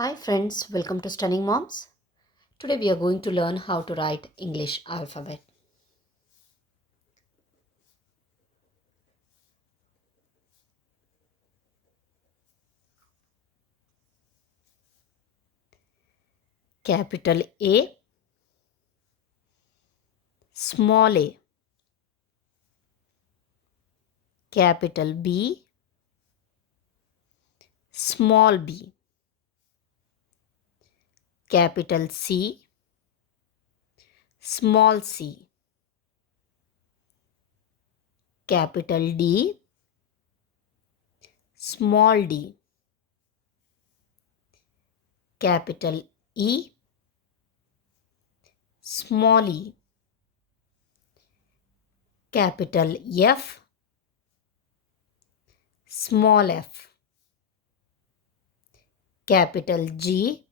Hi friends, welcome to Stunning Moms. Today we are going to learn how to write English alphabet. Capital A, small a. Capital B, small b. Capital C, small c. Capital D, small d. Capital E, small e. Capital F, small f. Capital G,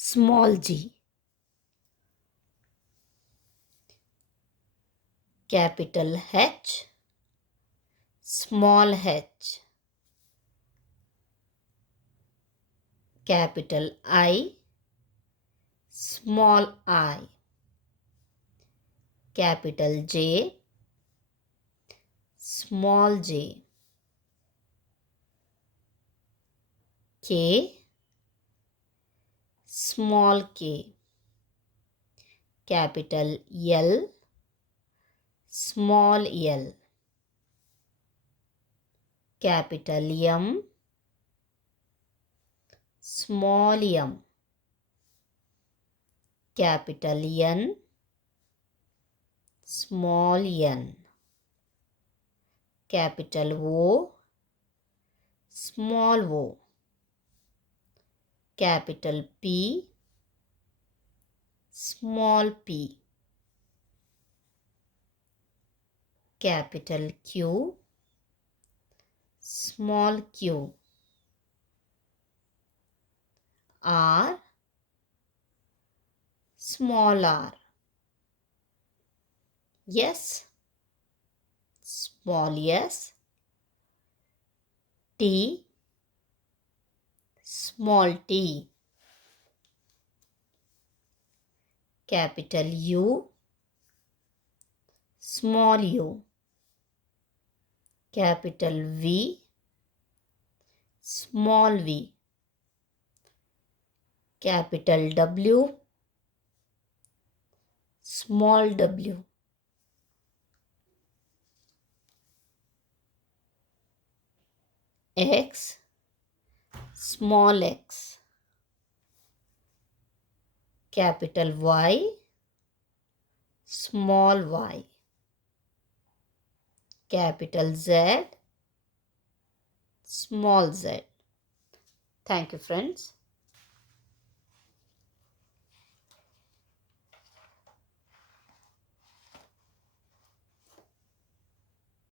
small g. Capital H, small h. Capital I, small I. Capital J, small j. K, small k. Capital L, small l. Capital M, small m. Capital N, small n. Capital O, small o. Capital P, small p. Capital Q, small q. R, small r. S, small s. T, small t. Capital U, small u. Capital V, small v. Capital W, small w. X, small x. Capital Y, small y. Capital Z, small z. Thank you, friends.